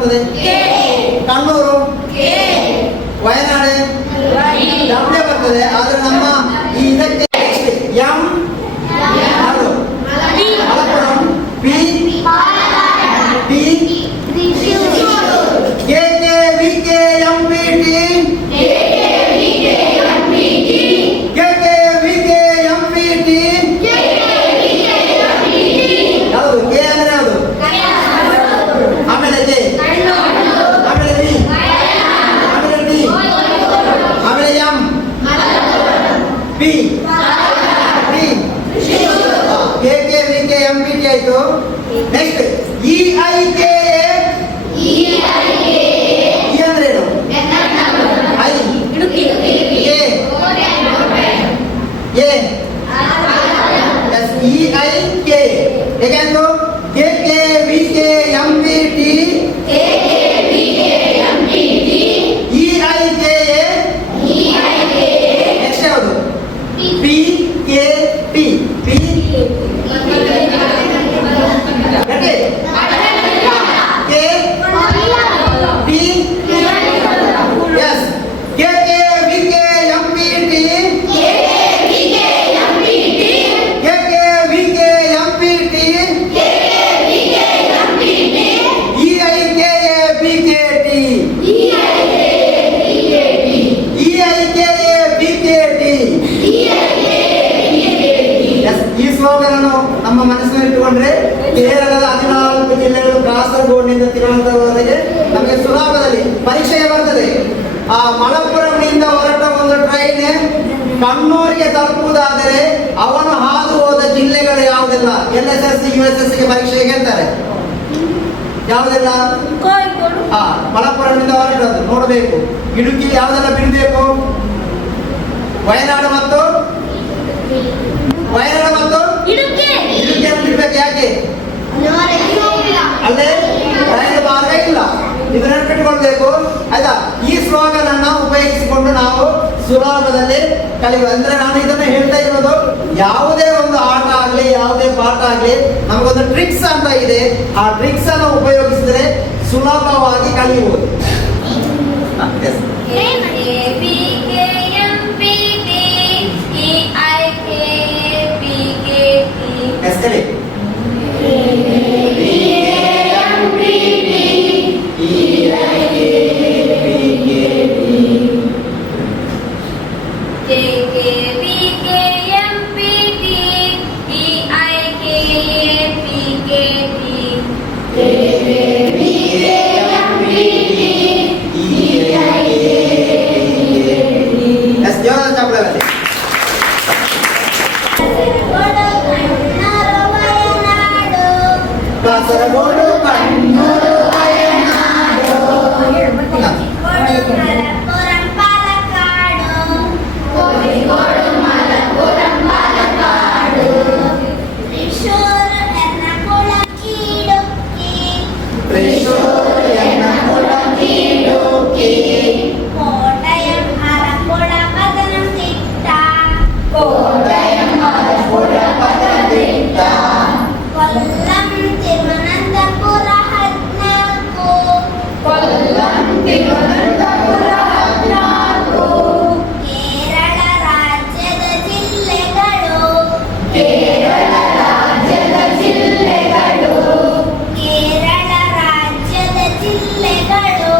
ಬರ್ತದೆ? ಕಣ್ಣೂರು, ವಯನಾಡು ಡಬ್ಲ್ಯೂ ಬರ್ತದೆ. ಆದ್ರೆ ನಮ್ಮ ಈ ಇದಕ್ಕೆ M Malappuram, P T K K V K M P T K K V K M P T. ಯಾವುದು ಕೆ ಅಂದ್ರೆ ಯಾವುದು? ಆಮೇಲೆ ಜೆ, ಆಮೇಲೆ ವಿ, ಆಮೇಲೆ ಡಿ, ಆಮೇಲೆ M, P T K K V K M P T ಆಯ್ತು. Next E I K A. E ಅಂದ್ರೆ ಏನು? I A A S E I K. ಹೇಗೆಂದು K K V K M P T E I K A. Next ಯಾವುದು? P K T P K T S K K V K M P T K K V K M P T E I K A P K T E I K A P K T. ಈ slogan ಅನ್ನು ನಮ್ಮ ಮನಸ್ಸಿನಲ್ಲಿಟ್ಟುಕೊಂಡ್ರೆ ಕೇರಳದ 14 ಜಿಲ್ಲೆಗಳು ಕಾಸರಗೋಡಿನಿಂದ ತಿರುವನಂತಪುರದವರೆಗೆ ನಮಗೆ ಸುಲಭದಲ್ಲಿ ಪರೀಕ್ಷೆಗೆ ಬರ್ತದೆ. ಆ ಮಲಪ್ಪುರಂನಿಂದ ಹೊರಟ ಒಂದು ಟ್ರೈನ್ ಕಣ್ಣೂರಿಗೆ ತಲುಪುವುದಾದರೆ ಅವನು ಹಾದು ಹೋದ ಜಿಲ್ಲೆಗಳು ಯಾವುದೆಲ್ಲ? LSS USS ಗೆ ಪರೀಕ್ಷೆಗೆ ಹೇಳ್ತಾರೆ. ಯಾವುದೆಲ್ಲ? ಮಲಪ್ಪುರಂನಿಂದ ಹೊರಟದ್ದು ನೋಡಬೇಕು. ಇಡುಕಿ ಯಾವುದೆಲ್ಲ ಬಿಡಬೇಕು? ವಯನಾಡು ಮತ್ತು ಇಡುಕಿಯನ್ನು ಬಿಡ್ಬೇಕು. ಯಾಕೆ? ಅಲ್ಲೇ ರೈಲು ಮಾರ್ಗ ಇಲ್ಲ. ಇದು ನೆನಪಿಟ್ಟುಕೊಳ್ಬೇಕು ಆಯ್ತಾ. ಈ ಸ್ಲೋಗನ್ ಅನ್ನ ಉಪಯೋಗಿಸಿಕೊಂಡು ನಾವು ಸುಲಭದಲ್ಲಿ ಕಲಿಯುವ. ಅಂದ್ರೆ ನಾನು ಇದನ್ನ ಹೇಳ್ತಾ ಇರೋದು, ಯಾವುದೇ ಒಂದು ಆಟ ಆಗ್ಲಿ ಯಾವುದೇ ಪಾಠ ಆಗ್ಲಿ ನಮಗೊಂದು ಟ್ರಿಕ್ಸ್ ಅಂತ ಇದೆ. ಆ ಟ್ರಿಕ್ಸ್ ಅನ್ನು ಉಪಯೋಗಿಸಿದ್ರೆ ಸುಲಭವಾಗಿ ಕಲಿಯುವುದು. ಎಸ್ಕಲಿ ಕಾಸರಗೋಡು ಕಣ್ಣೂರು ವಯನಾಡು ಮಲಪ್ಪುರಂ ಪಾಲಕ್ಕಾಡು ಕೋಳಿಗೋಡು ಮಲಪ್ಪುರಂ ಪಾಲಕ್ಕಾಡು ತ್ರಿಶೂರ್ ಎರ್ನಾಕುಳಂ ಇಡುಕ್ಕಿ ಕೋಟಯಂ ಆಲಪ್ಪುಳ ಪത്തനംതിട്ട ಕೊಲ್ಲಂ ತಿರುವನಂತಪುರ 14 ಕೇರಳ ರಾಜ್ಯದ ಜಿಲ್ಲೆಗಳು ಕೇರಳ ರಾಜ್ಯದ ಜಿಲ್ಲೆಗಳು